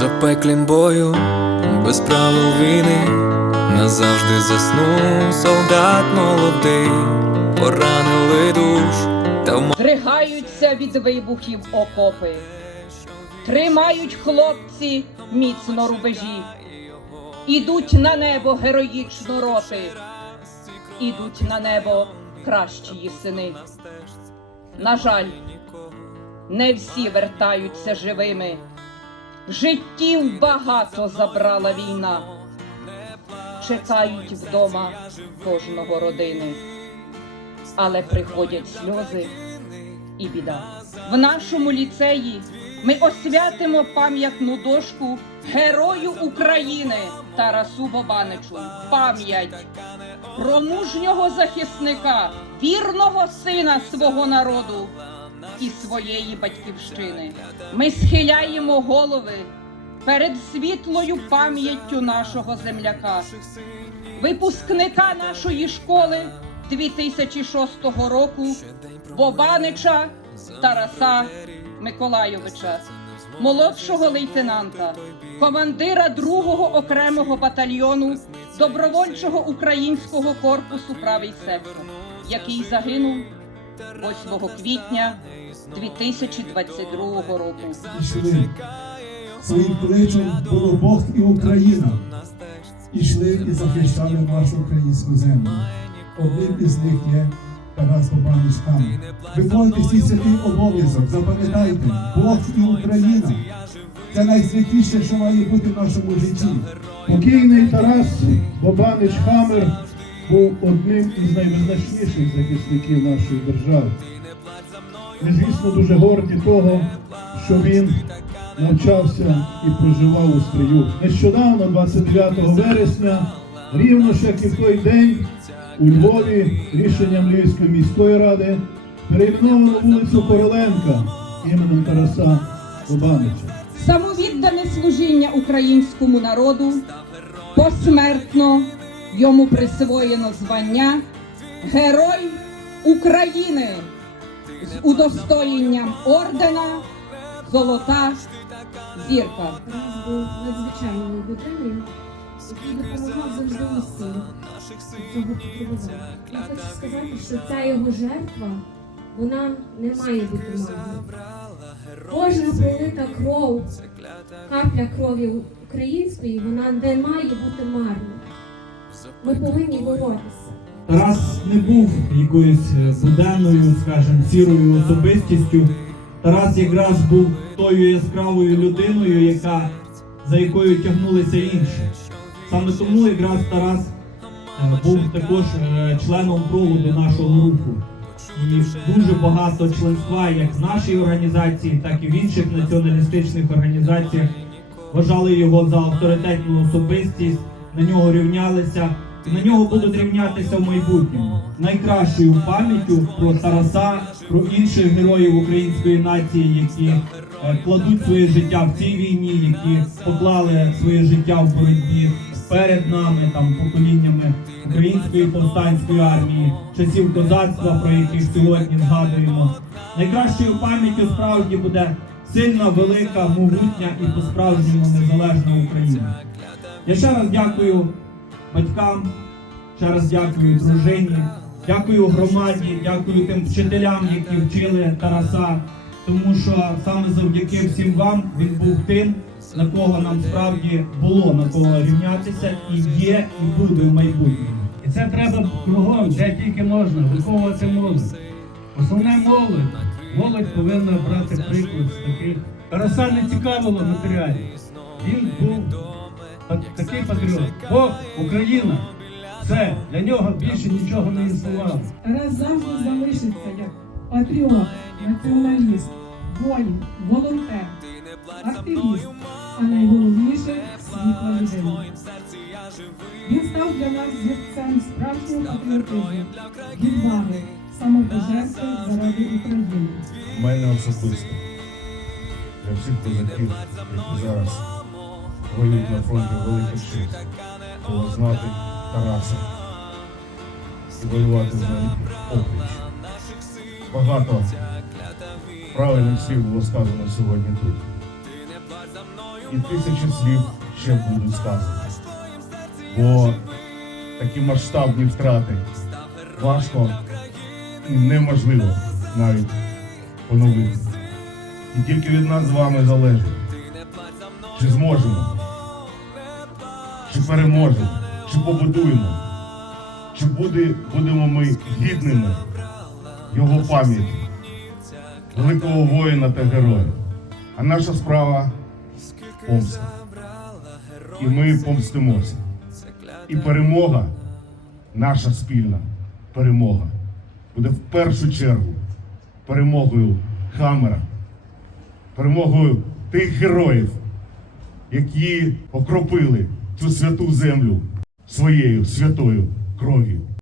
запеклім бою, без правил війни, назавжди заснув солдат молодий, поранили душ, та в Здригаються від вибухів окопи, тримають хлопці міцно рубежі, ідуть на небо героїчно роти, ідуть на небо кращі сини. На жаль, не всі вертаються живими. Життів багато забрала війна. Чекають вдома кожного родини але приходять сльози і біда. В нашому ліцеї ми освятимо пам'ятну дошку герою України Тарасу Бобаничу. Пам'ять про мужнього захисника, вірного сина свого народу і своєї батьківщини. Ми схиляємо голови перед світлою пам'яттю нашого земляка випускника нашої школи 2006 року Бобанича Тараса Миколайовича, молодшого лейтенанта, командира 2-го окремого батальйону добровольчого українського корпусу Правий сектор, який загинув 8 квітня 2022 року. Ішли своїм кличем було Бог і Україна. Ішли і захищали нашу українську землю. Одним із них є Тарас Бабанич Хан. Виконуйте свій святий обов'язок, запам'ятайте, Бог і Україна. Це найсвятіше, що має бути в нашому житті. Покійний Тарас Бобанич Хамер був одним із найвизначніших захисників нашої держави. Ми, звісно, дуже горді того, що він навчався і проживав у стрію. Нещодавно, 29 вересня, рівно ж як і в той день, у Львові рішенням Львівської міської ради перейменовано вулицю Короленка іменем Тараса Бобанича. Самовіддане служіння українському народу посмертно йому присвоєно звання Герой України з удостоєнням ордена Золота зірка. Був надзвичайною людиною, який допомагав завжди усім. Цього потребував. Я хочу сказати, що ця його жертва, вона не має бути. Кожна пролита кров, капля крові української, вона не має бути марною. Ми повинні боротися. Тарас не був якоюсь е, буденною, скажімо, сірою особистістю. Тарас якраз був тою яскравою людиною, яка, за якою тягнулися інші. Саме тому якраз Тарас е, був також е, членом проводу нашого руху. І дуже багато членства як в нашій організації, так і в інших націоналістичних організаціях вважали його за авторитетну особистість, на нього рівнялися на нього будуть рівнятися в майбутньому. Найкращою пам'яттю про Тараса, про інших героїв української нації, які е, кладуть своє життя в цій війні, які поклали своє життя в боротьбі перед нами, там поколіннями української повстанської армії, часів козацтва, про яких сьогодні згадуємо. Найкращою пам'яттю справді буде сильна, велика, могутня і по-справжньому незалежна Україна. Я ще раз дякую батькам, ще раз дякую дружині, дякую громаді, дякую тим вчителям, які вчили Тараса, тому що саме завдяки всім вам він був тим, на кого нам справді було на кого рівнятися, і є, і буде в майбутньому. І це треба кругом, де тільки можна, виховувати молодь. Основне молодь. Молодь повинна брати приклад з таких. Тараса не цікавило матеріалів. Він був такий патріот. Бог, Україна. Все, для нього більше нічого не існувало. Тарас завжди залишиться як патріот, націоналіст, воїн, волонтер, активіст, а найголовніше світла людина. Він став для нас зірцем справжнього патріотизму, відваги, самопожертви заради України. У мене особисто для всіх козаків, які зараз воюють на фронті великий честь, було знати Тараса і воювати з ним опліч. Багато правильних слів було сказано сьогодні тут. і тисячі слів ще будуть сказані. Бо такі масштабні втрати важко і неможливо навіть поновити. І тільки від нас з вами залежить, чи зможемо, чи переможемо, чи побудуємо, чи буде, будемо ми гідними його пам'яті, великого воїна та героя. А наша справа помста. І ми помстимося. І перемога, наша спільна перемога, буде в першу чергу перемогою Хамера, перемогою тих героїв, які окропили цю святу землю своєю святою кров'ю.